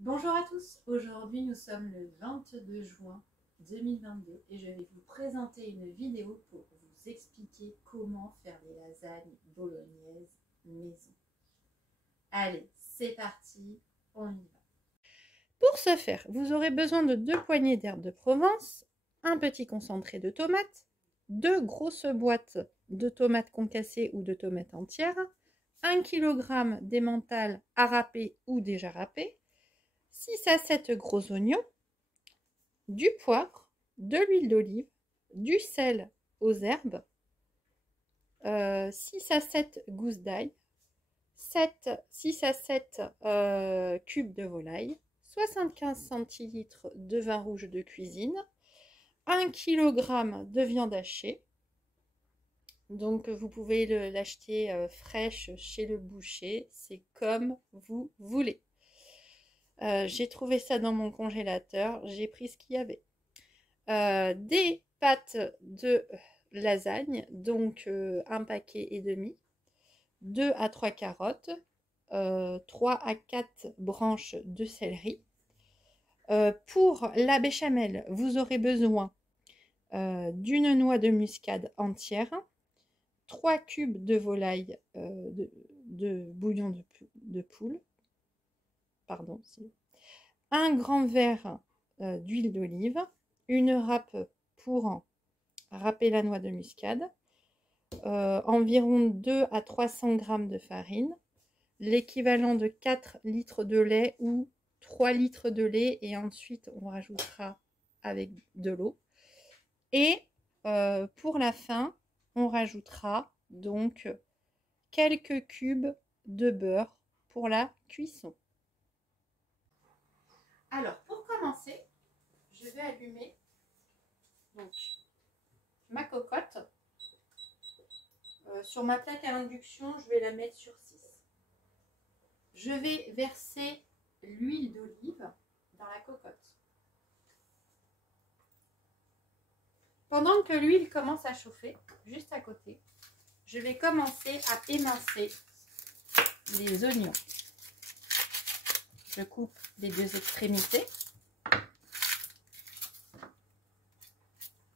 Bonjour à tous, aujourd'hui nous sommes le 22 juin 2022 et je vais vous présenter une vidéo pour vous expliquer comment faire des lasagnes bolognaises maison. Allez, c'est parti, on y va. Pour ce faire, vous aurez besoin de 2 poignées d'herbes de Provence, un petit concentré de tomates, 2 grosses boîtes de tomates concassées ou de tomates entières, 1 kg d'emmental à râper ou déjà râpé, 6 à 7 gros oignons, du poivre, de l'huile d'olive, du sel aux herbes, 6 à 7 gousses d'ail, 6 à 7 cubes de volaille, 75 centilitres de vin rouge de cuisine, 1 kg de viande hachée. Donc vous pouvez l'acheter fraîche chez le boucher, c'est comme vous voulez. J'ai trouvé ça dans mon congélateur, j'ai pris ce qu'il y avait. Des pâtes de lasagne, donc un paquet et demi, 2 à 3 carottes, 3 à 4 branches de céleri. Pour la béchamel, vous aurez besoin d'une noix de muscade entière, 3 cubes de volaille de bouillon de poule, pardon, un grand verre d'huile d'olive, une râpe pour râper la noix de muscade, environ 2 à 300 g de farine, l'équivalent de 4 litres de lait ou 3 litres de lait, et ensuite on rajoutera avec de l'eau. Et pour la fin, on rajoutera donc quelques cubes de beurre pour la cuisson. Alors pour commencer, je vais allumer donc ma cocotte. Sur ma plaque à induction, je vais la mettre sur 6. Je vais verser l'huile d'olive dans la cocotte. Pendant que l'huile commence à chauffer, juste à côté, je vais commencer à émincer les oignons. Je coupe les 2 extrémités.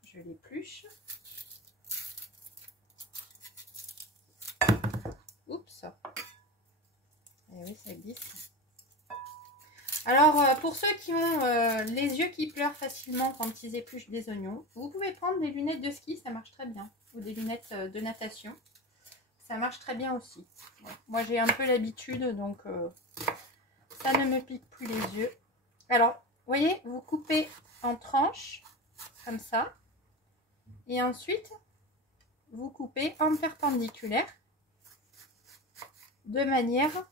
Je l'épluche. Oups. Et oui, ça glisse. Alors, pour ceux qui ont les yeux qui pleurent facilement quand ils épluchent des oignons, vous pouvez prendre des lunettes de ski, ça marche très bien. Ou des lunettes de natation. Ça marche très bien aussi. Bon, moi, j'ai un peu l'habitude, donc ça ne me pique plus les yeux. Alors, vous voyez, vous coupez en tranches, comme ça. Et ensuite, vous coupez en perpendiculaire, de manière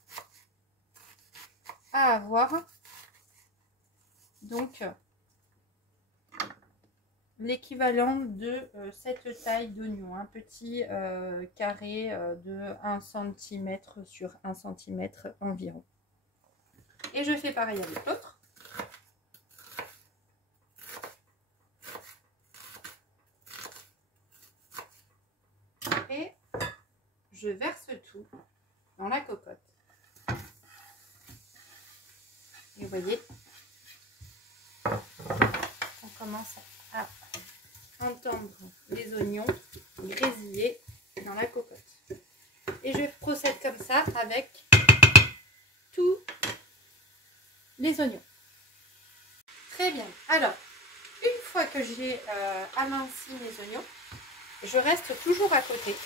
à avoir donc l'équivalent de cette taille d'oignon, un petit carré de 1 cm sur 1 cm environ. Et je fais pareil avec l'autre. Et je verse tout dans la cocotte. Et vous voyez, on commence à entendre les oignons grésiller dans la cocotte. Et je procède comme ça avec tous les oignons. Très bien. Alors, une fois que j'ai aminci mes oignons, je reste toujours à côté,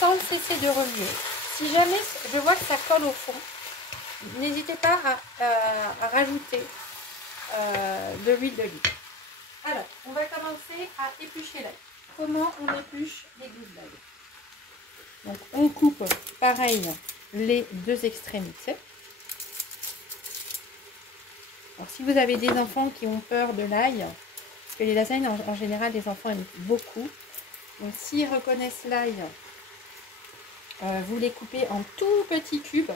sans cesser de remuer. Si jamais je vois que ça colle au fond, n'hésitez pas à rajouter de l'huile d'olive. Alors, on va commencer à éplucher l'ail. Comment on épluche les gousses d'ail? Donc, on coupe pareil les 2 extrémités. Alors, si vous avez des enfants qui ont peur de l'ail, parce que les lasagnes en général les enfants aiment beaucoup, donc s'ils reconnaissent l'ail, vous les coupez en tout petits cubes.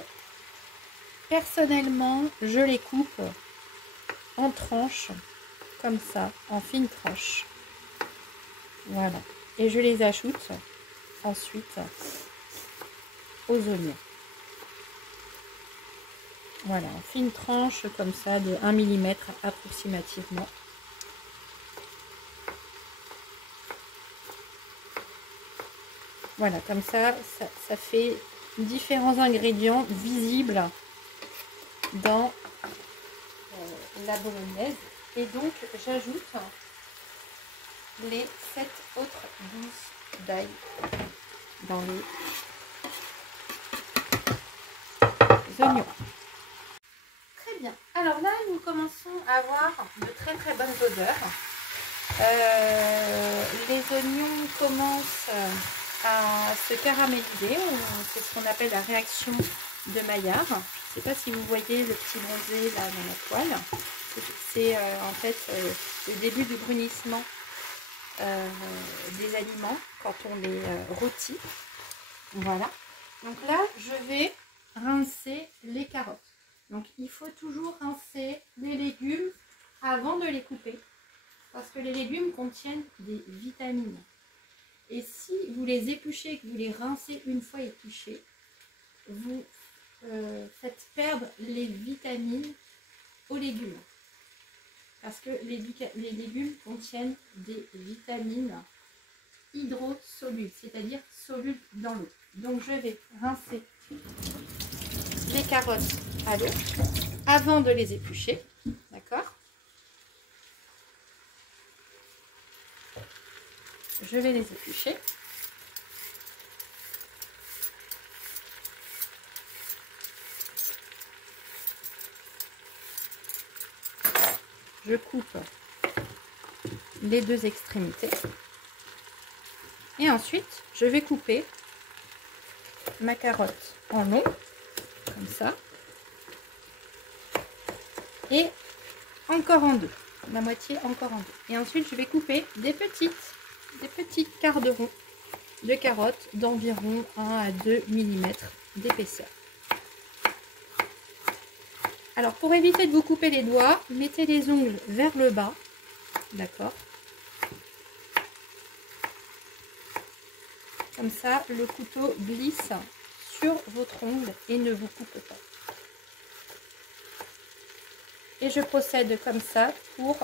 Personnellement, je les coupe en tranches, comme ça, en fines tranches. Voilà. Et je les ajoute ensuite aux oignons. Voilà, on fait une tranche comme ça de 1 mm approximativement. Voilà, comme ça fait différents ingrédients visibles dans la bolognaise. Et donc, j'ajoute les 7 autres gousses d'ail dans les oignons. Très bien. Alors là, nous commençons à avoir de très très bonnes odeurs. Les oignons commencent à se caraméliser. C'est ce qu'on appelle la réaction de Maillard. Je ne sais pas si vous voyez le petit bronzé là dans la poêle. C'est en fait le début du brunissement des aliments quand on les rôtit. Voilà. Donc là, je vais rincer les carottes. Donc il faut toujours rincer les légumes avant de les couper. Parce que les légumes contiennent des vitamines. Et si vous les épluchez et que vous les rincez une fois épluchés, vous faites perdre les vitamines aux légumes. Parce que les légumes contiennent des vitamines hydrosolubles, c'est-à-dire solubles dans l'eau. Donc je vais rincer les carottes à l'eau avant de les éplucher. D'accord ? Je vais les éplucher. Je coupe les deux extrémités. Et ensuite, je vais couper ma carotte en long, comme ça. Et encore en deux. La moitié encore en deux. Et ensuite, je vais couper des petites quarts de rond de carottes d'environ 1 à 2 mm d'épaisseur. Alors, pour éviter de vous couper les doigts, mettez les ongles vers le bas, d'accord? Comme ça, le couteau glisse sur votre ongle et ne vous coupe pas. Et je procède comme ça pour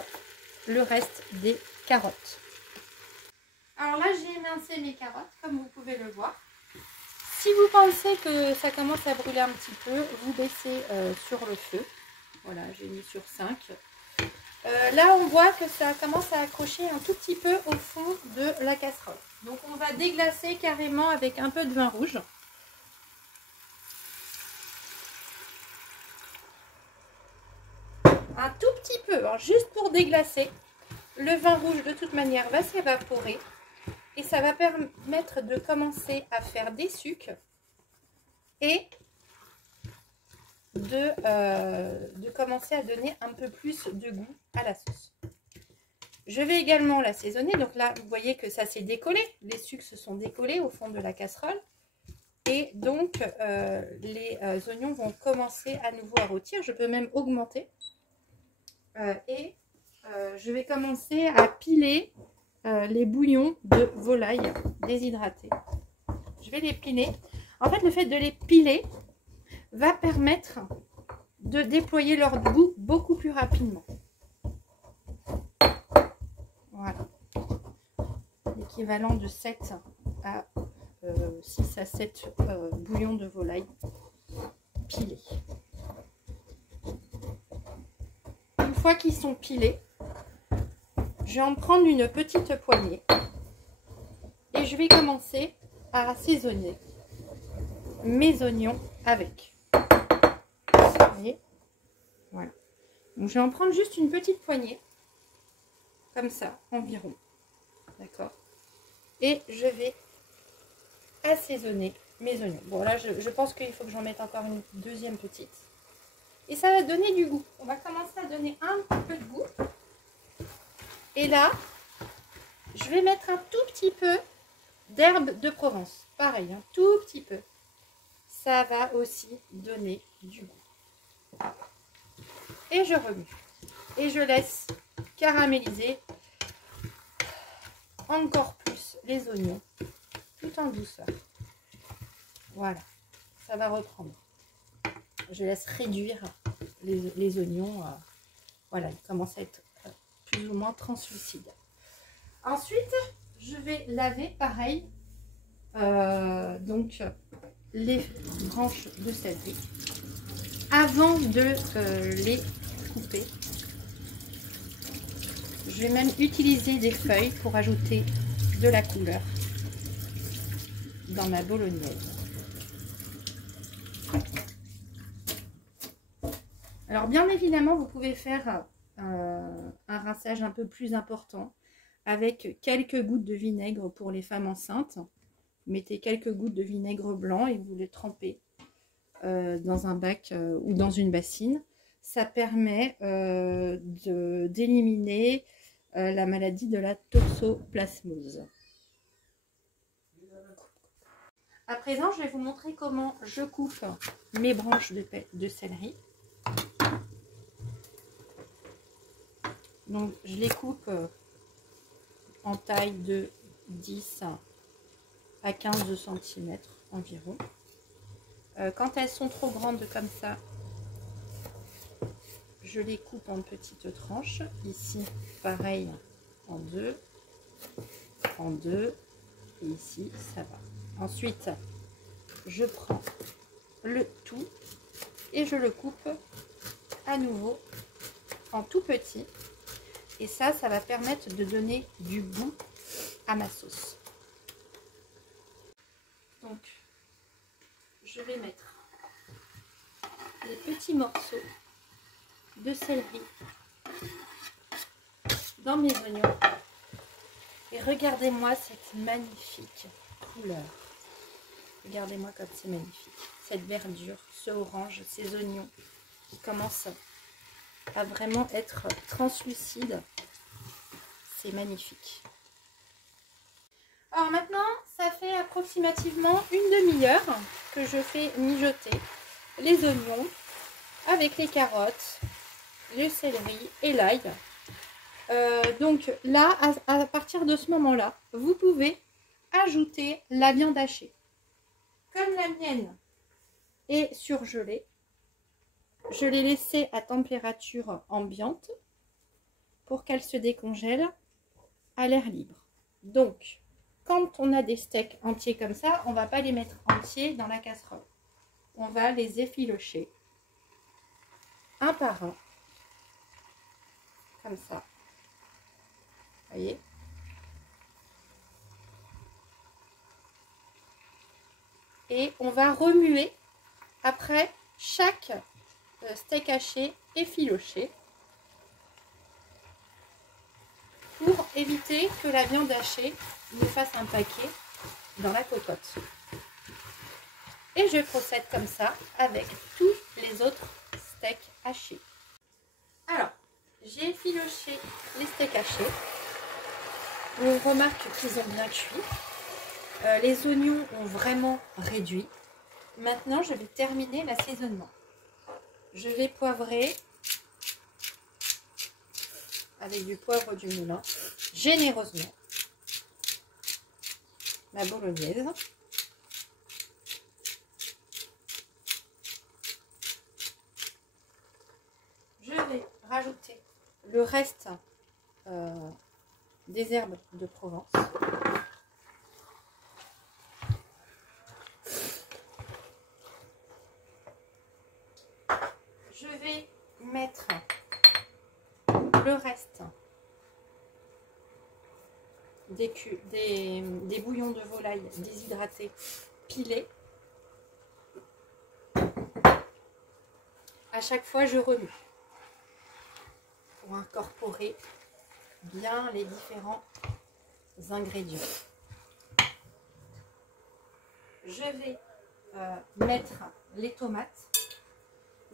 le reste des carottes. Alors là, j'ai émincé mes carottes, comme vous pouvez le voir. Si vous pensez que ça commence à brûler un petit peu, vous baissez sur le feu. Voilà, j'ai mis sur 5. Là, on voit que ça commence à accrocher un tout petit peu au fond de la casserole. Donc, on va déglacer carrément avec un peu de vin rouge. Un tout petit peu, hein, juste pour déglacer. Le vin rouge, de toute manière, va s'évaporer. Et ça va permettre de commencer à faire des sucs et de commencer à donner un peu plus de goût à la sauce. Je vais également l'assaisonner. Donc là, vous voyez que ça s'est décollé. Les sucs se sont décollés au fond de la casserole. Et donc, les oignons vont commencer à nouveau à rôtir. Je peux même augmenter. Je vais commencer à piler les bouillons de volaille déshydratés. Je vais les piler. En fait, le fait de les piler va permettre de déployer leur goût beaucoup plus rapidement. Voilà. L'équivalent de 7 à 6 à 7 bouillons de volaille pilés. Une fois qu'ils sont pilés, je vais en prendre une petite poignée et je vais commencer à assaisonner mes oignons avec. Vous voyez ? Voilà. Donc je vais en prendre juste une petite poignée, comme ça, environ. D'accord ? Et je vais assaisonner mes oignons. Bon, là, je pense qu'il faut que j'en mette encore une deuxième petite. Et ça va donner du goût. On va commencer à donner un peu de goût. Et là, je vais mettre un tout petit peu d'herbe de Provence. Pareil, un tout petit peu. Ça va aussi donner du goût. Et je remue. Et je laisse caraméliser encore plus les oignons, tout en douceur. Voilà, ça va reprendre Je laisse réduire les oignons. Voilà, ils commencent à être plus ou moins translucides. Ensuite, je vais laver pareil donc les branches de céleri avant de les couper. Je vais même utiliser des feuilles pour ajouter de la couleur dans ma bolognaise. Alors bien évidemment, vous pouvez faire un rinçage un peu plus important avec quelques gouttes de vinaigre pour les femmes enceintes. Mettez quelques gouttes de vinaigre blanc et vous les trempez dans un bac ou dans une bassine. Ça permet d'éliminer la maladie de la toxoplasmose. À présent, je vais vous montrer comment je coupe mes branches de céleri. Donc, je les coupe en taille de 10 à 15 cm environ. Quand elles sont trop grandes comme ça, je les coupe en petites tranches. Ici, pareil, en deux, et ici, ça va. Ensuite, je prends le tout et je le coupe à nouveau en tout petit. Et ça va permettre de donner du goût à ma sauce. Donc, je vais mettre les petits morceaux de céleri dans mes oignons. Et regardez-moi cette magnifique couleur. Regardez-moi comme c'est magnifique. Cette verdure, ce orange, ces oignons qui commencent à vraiment être translucides. C'est magnifique. Alors maintenant, ça fait approximativement une demi-heure que je fais mijoter les oignons avec les carottes, le céleri et l'ail. Donc là, à partir de ce moment-là, vous pouvez ajouter la viande hachée. Comme la mienne est surgelée, je l'ai laissée à température ambiante pour qu'elle se décongèle à l'air libre. Donc, quand on a des steaks entiers comme ça, on ne va pas les mettre entiers dans la casserole. On va les effilocher un par un, comme ça. Vous voyez ? Et on va remuer après chaque steak haché effiloché pour éviter que la viande hachée nous fasse un paquet dans la cocotte. Et je procède comme ça avec tous les autres steaks hachés. Alors, j'ai effiloché les steaks hachés. On remarque qu'ils ont bien cuit. Les oignons ont vraiment réduit. Maintenant, je vais terminer l'assaisonnement. Je vais poivrer avec du poivre du moulin généreusement ma bolognaise. Je vais rajouter le reste des herbes de Provence. Je vais mettre le reste des bouillons de volaille déshydratés pilés. À chaque fois, je remue pour incorporer bien les différents ingrédients. Je vais mettre les tomates.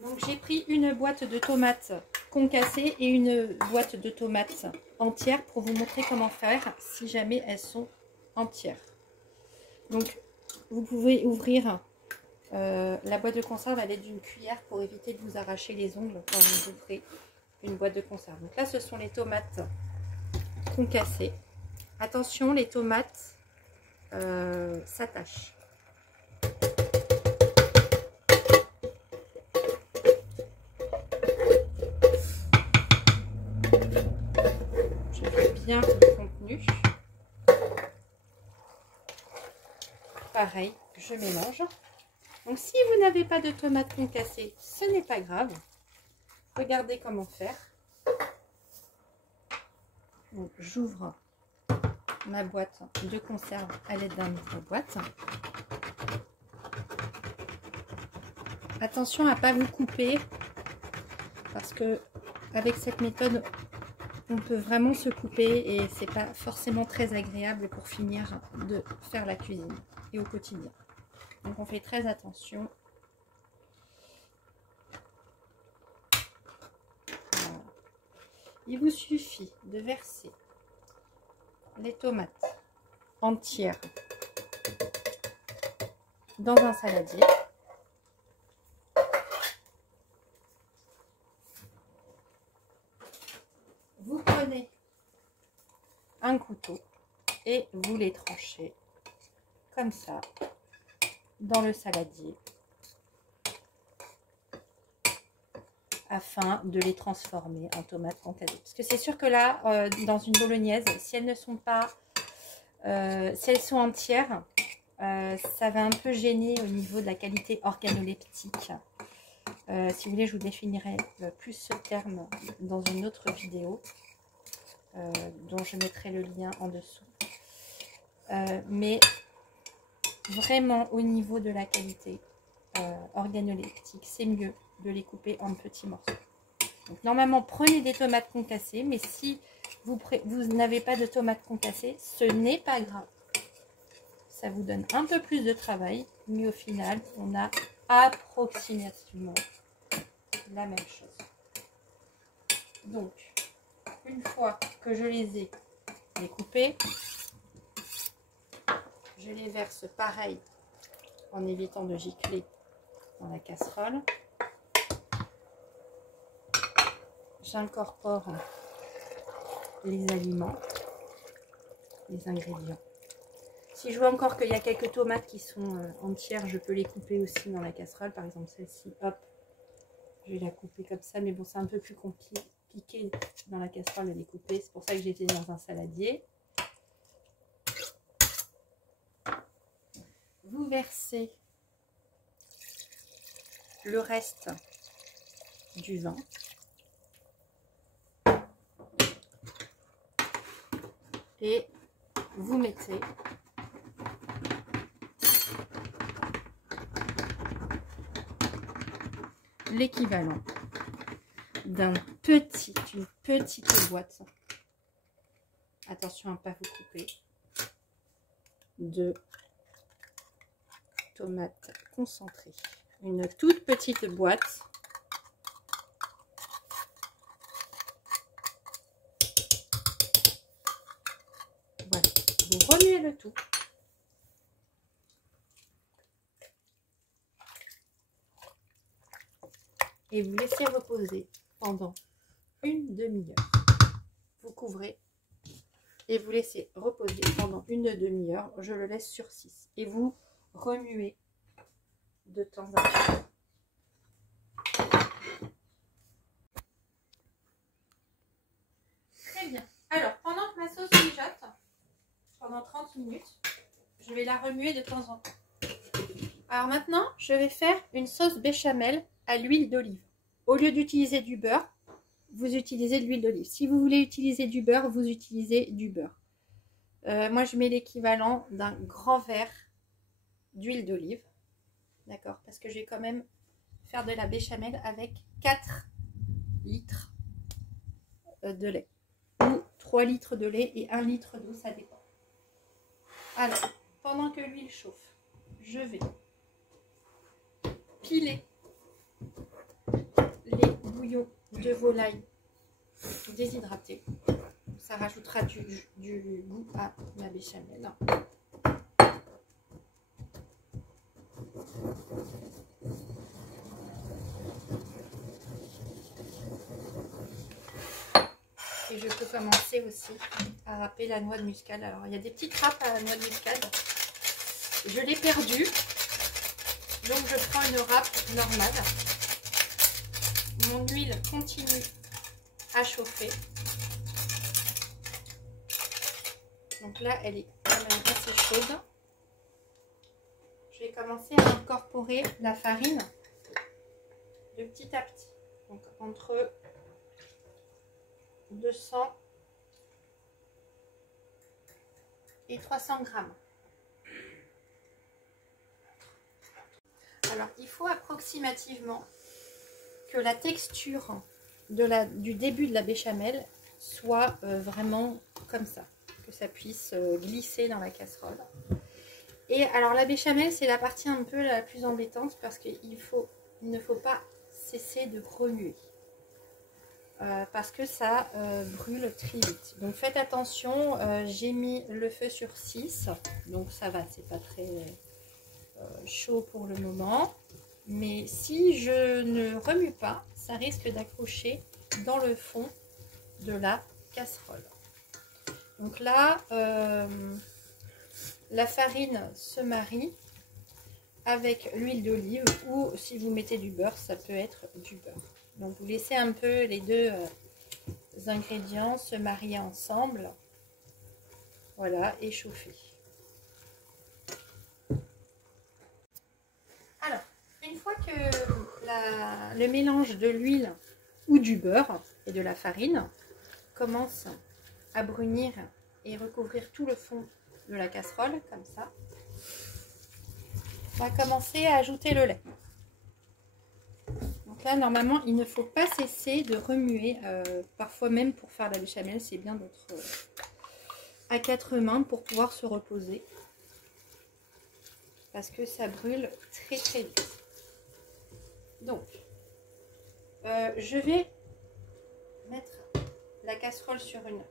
Donc j'ai pris une boîte de tomates concassées et une boîte de tomates entières pour vous montrer comment faire si jamais elles sont entières. Donc vous pouvez ouvrir la boîte de conserve à l'aide d'une cuillère pour éviter de vous arracher les ongles quand vous ouvrez une boîte de conserve. Donc là ce sont les tomates concassées. Attention, les tomates s'attachent. Je fais bien le contenu. Pareil, je mélange. Donc si vous n'avez pas de tomates concassées, ce n'est pas grave. Regardez comment faire. J'ouvre ma boîte de conserve à l'aide d'un micro-boîte. Attention à ne pas vous couper parce que avec cette méthode, on peut vraiment se couper et c'est pas forcément très agréable pour finir de faire la cuisine et au quotidien. Donc on fait très attention. Voilà. Il vous suffit de verser les tomates entières dans un saladier. Vous prenez un couteau et vous les tranchez comme ça dans le saladier afin de les transformer en tomates concassées. Parce que c'est sûr que là, dans une bolognaise, si elles ne sont pas, si elles sont entières, ça va un peu gêner au niveau de la qualité organoleptique. Si vous voulez, je vous définirai plus ce terme dans une autre vidéo, dont je mettrai le lien en dessous. Mais vraiment, au niveau de la qualité organoleptique, c'est mieux de les couper en petits morceaux. Donc, normalement, prenez des tomates concassées, mais si vous n'avez pas de tomates concassées, ce n'est pas grave. Ça vous donne un peu plus de travail, mais au final, on a approximativement la même chose. Donc, une fois que je les ai découpés, je les verse pareil en évitant de gicler dans la casserole. J'incorpore les aliments, les ingrédients. Si je vois encore qu'il y a quelques tomates qui sont entières, je peux les couper aussi dans la casserole. Par exemple, celle-ci, hop, je vais la couper comme ça. Mais bon, c'est un peu plus compliqué dans la casserole de les couper. C'est pour ça que j'ai été dans un saladier. Vous versez le reste du vin. Et vous mettez l'équivalent d'une petite boîte, attention à ne pas vous couper, de tomates concentrées. Une toute petite boîte. Voilà, vous remuez le tout. Et vous laissez reposer pendant une demi-heure. Vous couvrez et vous laissez reposer pendant une demi-heure. Je le laisse sur 6. Et vous remuez de temps à autre. Très bien. Alors, pendant que ma sauce mijote, pendant 30 minutes, je vais la remuer de temps en temps. Alors maintenant, je vais faire une sauce béchamel à l'huile d'olive. Au lieu d'utiliser du beurre, vous utilisez de l'huile d'olive. Si vous voulez utiliser du beurre, vous utilisez du beurre. Moi, je mets l'équivalent d'un grand verre d'huile d'olive. D'accord? Parce que je vais quand même faire de la béchamel avec 4 litres de lait. Ou 3 litres de lait et 1 litre d'eau, ça dépend. Alors, pendant que l'huile chauffe, je vais piler les bouillons de volaille déshydratés. Ça rajoutera du goût à ma béchamel. Et je peux commencer aussi à râper la noix de muscade. Alors, il y a des petites râpes à la noix de muscade. Je l'ai perdue. Donc, je prends une râpe normale. Mon huile continue à chauffer. Donc là, elle est quand même assez chaude. Je vais commencer à incorporer la farine de petit à petit. Donc entre 200 et 300 grammes. Alors, il faut approximativement que la texture du début de la béchamel soit vraiment comme ça, que ça puisse glisser dans la casserole. Et alors la béchamel, c'est la partie un peu la plus embêtante parce qu'il ne faut pas cesser de remuer parce que ça brûle très vite. Donc faites attention, j'ai mis le feu sur 6, donc ça va, c'est pas très chaud pour le moment. Mais si je ne remue pas, ça risque d'accrocher dans le fond de la casserole. Donc là, la farine se marie avec l'huile d'olive ou si vous mettez du beurre, ça peut être du beurre. Donc vous laissez un peu les deux ingrédients se marier ensemble. Voilà, et chauffer. Alors, une fois que le mélange de l'huile ou du beurre et de la farine commence à brunir et recouvrir tout le fond de la casserole, comme ça, on va commencer à ajouter le lait. Donc là, normalement, il ne faut pas cesser de remuer. Parfois même pour faire la béchamel, c'est bien d'être à 4 mains pour pouvoir se reposer. Parce que ça brûle très très vite. Donc, je vais mettre la casserole sur une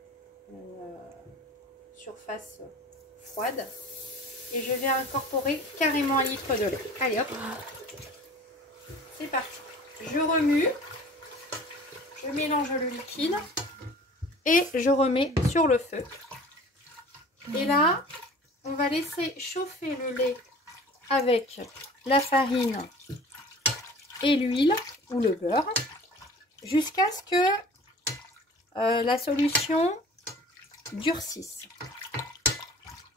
surface froide et je vais incorporer carrément 1 litre de lait. Allez hop, c'est parti. Je remue, je mélange le liquide et je remets sur le feu. Et là, on va laisser chauffer le lait avec la farine et l'huile ou le beurre jusqu'à ce que la solution durcisse.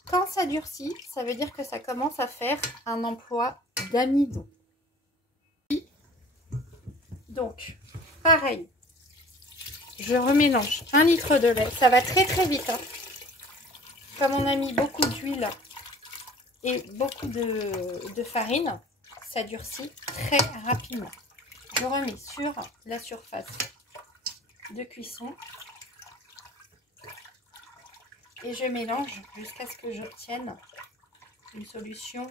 Quand ça durcit, ça veut dire que ça commence à faire un emploi d'amidon. Donc, pareil, je remélange 1 litre de lait. Ça va très très vite. Hein. Comme on a mis beaucoup d'huile et beaucoup de farine, ça durcit très rapidement. Je remets sur la surface de cuisson et je mélange jusqu'à ce que j'obtienne une solution,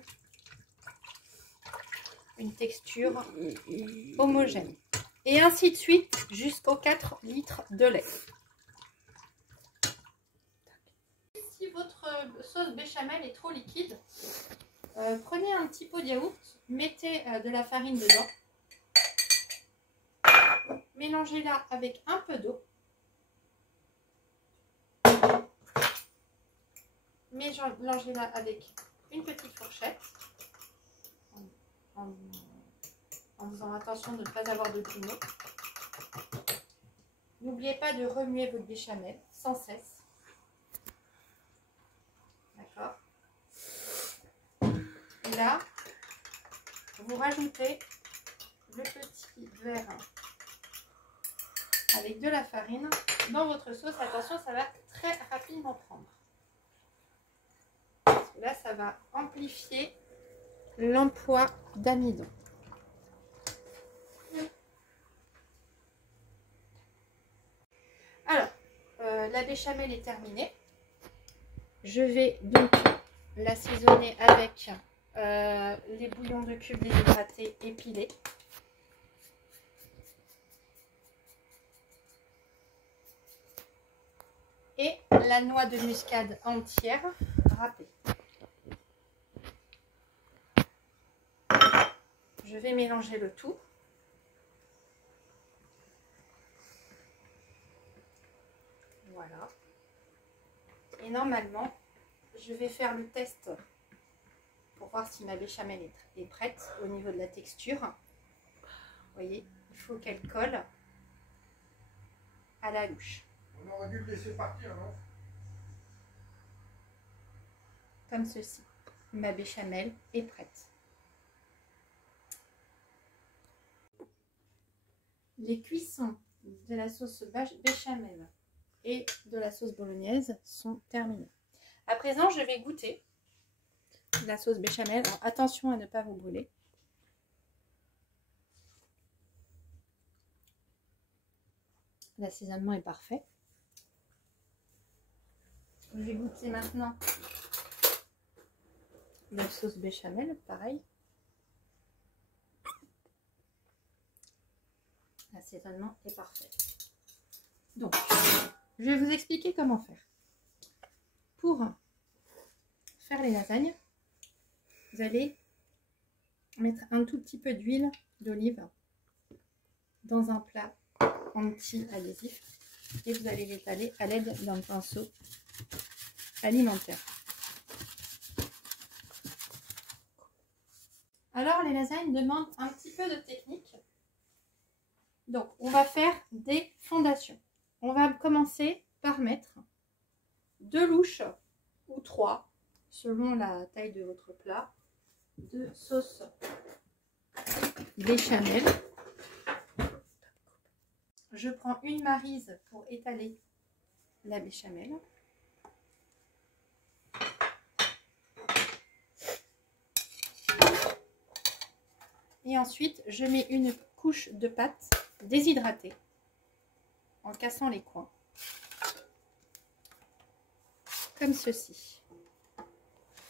une texture homogène. Et ainsi de suite jusqu'aux 4 litres de lait. Si votre sauce béchamel est trop liquide, prenez un petit pot de yaourt, mettez de la farine dedans, mélangez-la avec un peu d'eau, mélangez-la avec une petite fourchette, en faisant attention de ne pas avoir de grumeaux. N'oubliez pas de remuer votre béchamel sans cesse. D'accord. Et là, vous rajoutez le petit verre avec de la farine dans votre sauce. Attention, ça va très rapidement prendre. Parce que là, ça va amplifier l'emploi d'amidon. Alors, la béchamel est terminée. Je vais donc l'assaisonner avec les bouillons de cubes déshydratés épilés. Et la noix de muscade entière râpée. Je vais mélanger le tout. Voilà. Et normalement, je vais faire le test pour voir si ma béchamel est prête au niveau de la texture. Vous voyez, il faut qu'elle colle à la louche. On aurait dû le laisser partir, non? Comme ceci. Ma béchamel est prête. Les cuissons de la sauce béchamel et de la sauce bolognaise sont terminées. À présent, je vais goûter la sauce béchamel. Alors, attention à ne pas vous brûler. L'assaisonnement est parfait. Je vais goûter maintenant la sauce béchamel, pareil. L'assaisonnement est parfait. Donc, je vais vous expliquer comment faire. Pour faire les lasagnes, vous allez mettre un tout petit peu d'huile d'olive dans un plat anti-adhésif et vous allez l'étaler à l'aide d'un pinceau alimentaire. Alors, les lasagnes demandent un petit peu de technique. Donc, on va faire des fondations. On va commencer par mettre 2 louches ou 3, selon la taille de votre plat, de sauce béchamel. Je prends une maryse pour étaler la béchamel. Et ensuite, je mets une couche de pâte déshydratée en cassant les coins. Comme ceci.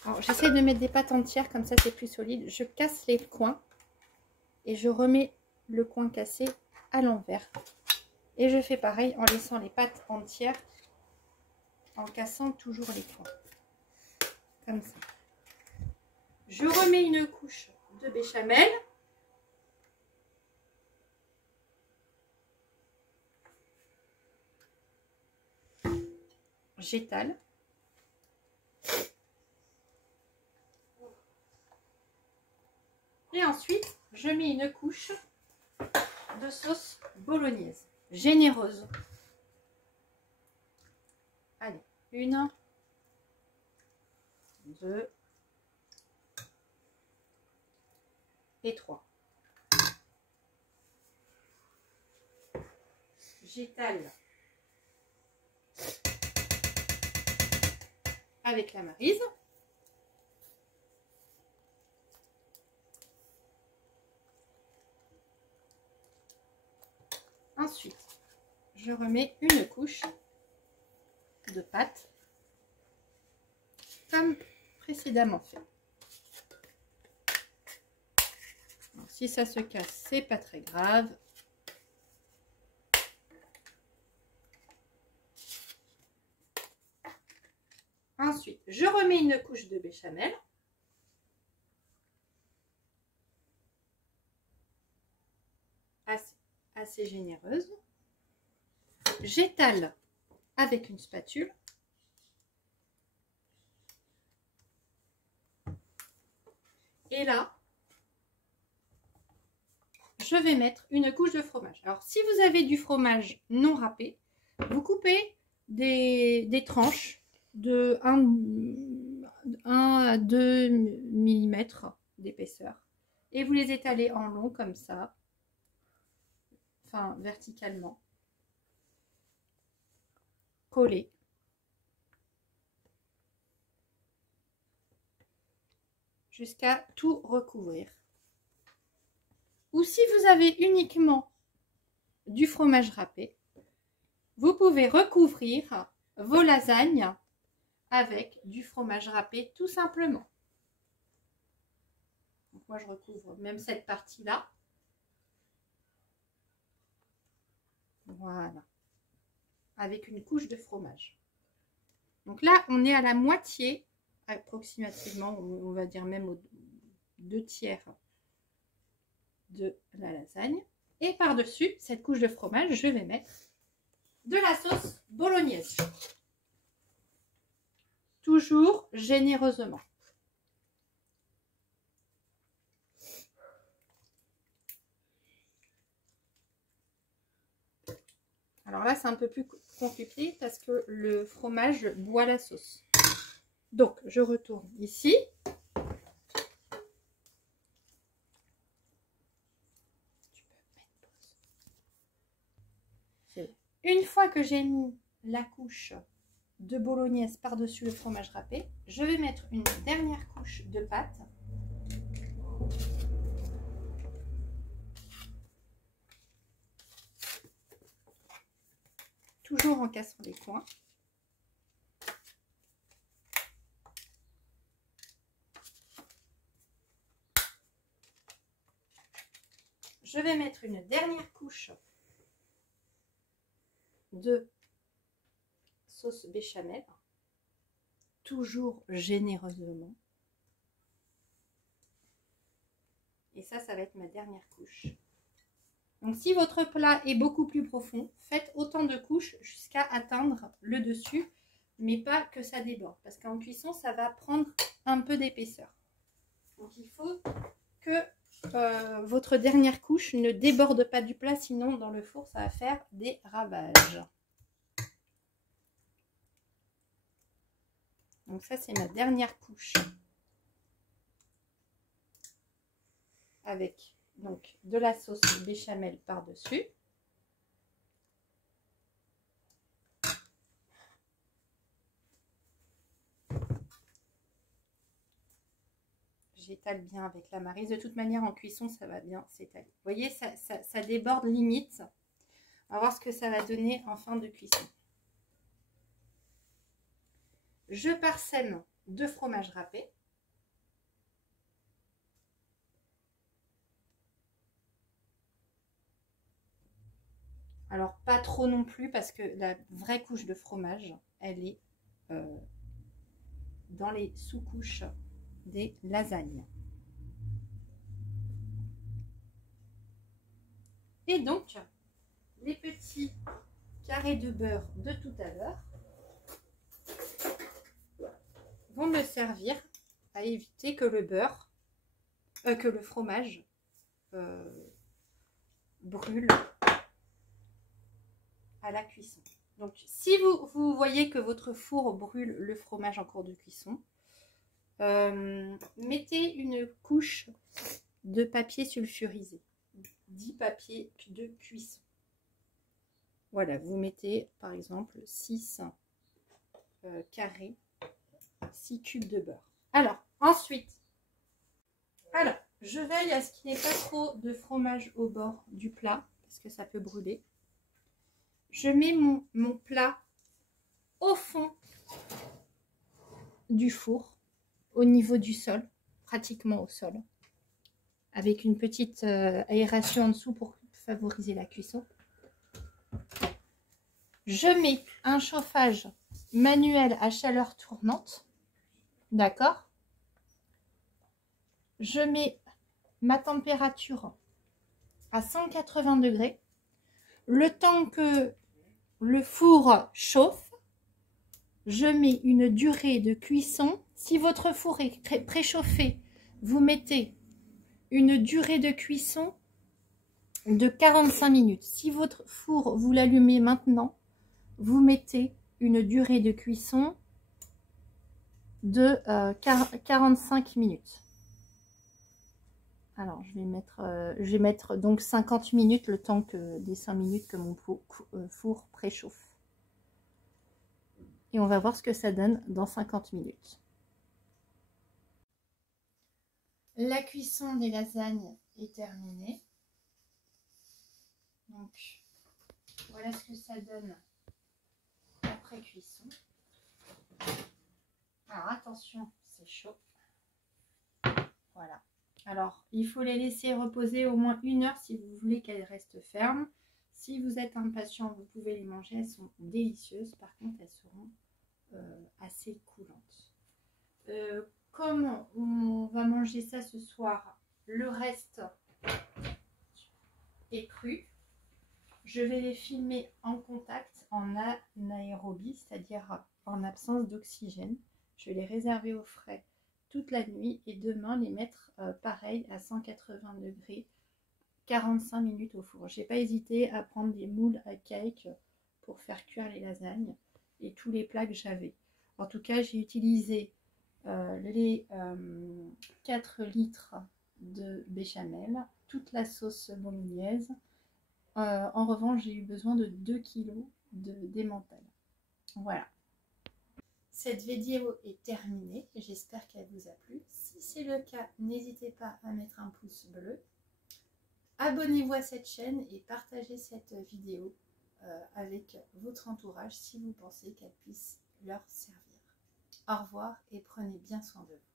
Alors, j'essaie de mettre des pâtes entières, comme ça c'est plus solide. Je casse les coins et je remets le coin cassé à l'envers. Et je fais pareil en laissant les pâtes entières, en cassant toujours les coins. Comme ça. Je remets une couche de béchamel. J'étale. Et ensuite, je mets une couche de sauce bolognaise, généreuse. Allez, 1, 2 et 3. J'étale avec la maryse. Ensuite, je remets une couche de pâte comme précédemment fait. Alors, si ça se casse, c'est pas très grave. Ensuite, je remets une couche de béchamel. Assez généreuse. J'étale avec une spatule. Et là, je vais mettre une couche de fromage. Alors, si vous avez du fromage non râpé, vous coupez des tranches de 1 à 2 mm d'épaisseur. Et vous les étalez en long comme ça. Enfin, verticalement. Collé. Jusqu'à tout recouvrir. Ou si vous avez uniquement du fromage râpé, vous pouvez recouvrir vos lasagnes avec du fromage râpé tout simplement. Donc moi je recouvre même cette partie-là. Voilà. Avec une couche de fromage. Donc là, on est à la moitié, approximativement, on va dire même aux 2 tiers de la lasagne. Et par-dessus cette couche de fromage, je vais mettre de la sauce bolognaise. Toujours généreusement. Alors là, c'est un peu plus compliqué parce que le fromage boit la sauce. Donc, je retourne ici. Une fois que j'ai mis la couche de bolognaise par-dessus le fromage râpé, je vais mettre une dernière couche de pâte. Toujours en cassant les coins. Je vais mettre une dernière couche de sauce béchamel, toujours généreusement. Et ça va être ma dernière couche. Donc si votre plat est beaucoup plus profond, faites autant de couches jusqu'à atteindre le dessus, mais pas que ça déborde, parce qu'en cuisson, ça va prendre un peu d'épaisseur. Donc il faut que votre dernière couche ne déborde pas du plat, sinon dans le four, ça va faire des ravages. Donc ça, c'est ma dernière couche. Avec donc de la sauce béchamel par-dessus. J'étale bien avec la maryse. De toute manière, en cuisson, ça va bien s'étaler. Vous voyez, ça déborde limite. On va voir ce que ça va donner en fin de cuisson. Je parsème de fromage râpé. Alors, pas trop non plus, parce que la vraie couche de fromage, elle est dans les sous-couches des lasagnes. Et donc, les petits carrés de beurre de tout à l'heure vont me servir à éviter que le beurre, que le fromage brûle à la cuisson. Donc, si vous voyez que votre four brûle le fromage en cours de cuisson, mettez une couche de papier sulfurisé, 10 papiers de cuisson. Voilà, vous mettez par exemple 6 carrés, 6 cubes de beurre. Alors, ensuite, je veille à ce qu'il n'y ait pas trop de fromage au bord du plat, parce que ça peut brûler. Je mets mon plat au fond du four, au niveau du sol, pratiquement au sol, avec une petite aération en dessous pour favoriser la cuisson. Je mets un chauffage manuel à chaleur tournante, d'accord? Je mets ma température à 180 degrés. Le temps que le four chauffe, je mets une durée de cuisson. Si votre four est préchauffé, vous mettez une durée de cuisson de 45 minutes. Si votre four, vous l'allumez maintenant, vous mettez une durée de cuisson de 45 minutes. Alors, je vais mettre donc 50 minutes, le temps que des 5 minutes que mon four préchauffe. Et on va voir ce que ça donne dans 50 minutes. La cuisson des lasagnes est terminée. Donc, voilà ce que ça donne après cuisson. Alors, attention, c'est chaud. Voilà. Alors, il faut les laisser reposer au moins 1 heure si vous voulez qu'elles restent fermes. Si vous êtes impatient, vous pouvez les manger. Elles sont délicieuses. Par contre, elles seront assez coulantes. Comme on va manger ça ce soir, le reste est cru. Je vais les filmer en contact, en anaérobie, c'est-à-dire en absence d'oxygène. Je vais les réserver au frais toute la nuit et demain les mettre pareil à 180 degrés 45 minutes au four. J'ai pas hésité à prendre des moules à cake faire cuire les lasagnes et tous les plats que j'avais. En tout cas, j'ai utilisé les 4 litres de béchamel, toute la sauce bolognaise. En revanche, j'ai eu besoin de 2 kg d'emmental. Voilà. Cette vidéo est terminée. J'espère qu'elle vous a plu. Si c'est le cas, n'hésitez pas à mettre un pouce bleu. Abonnez-vous à cette chaîne et partagez cette vidéo avec votre entourage si vous pensez qu'elle puisse leur servir. Au revoir et prenez bien soin de vous.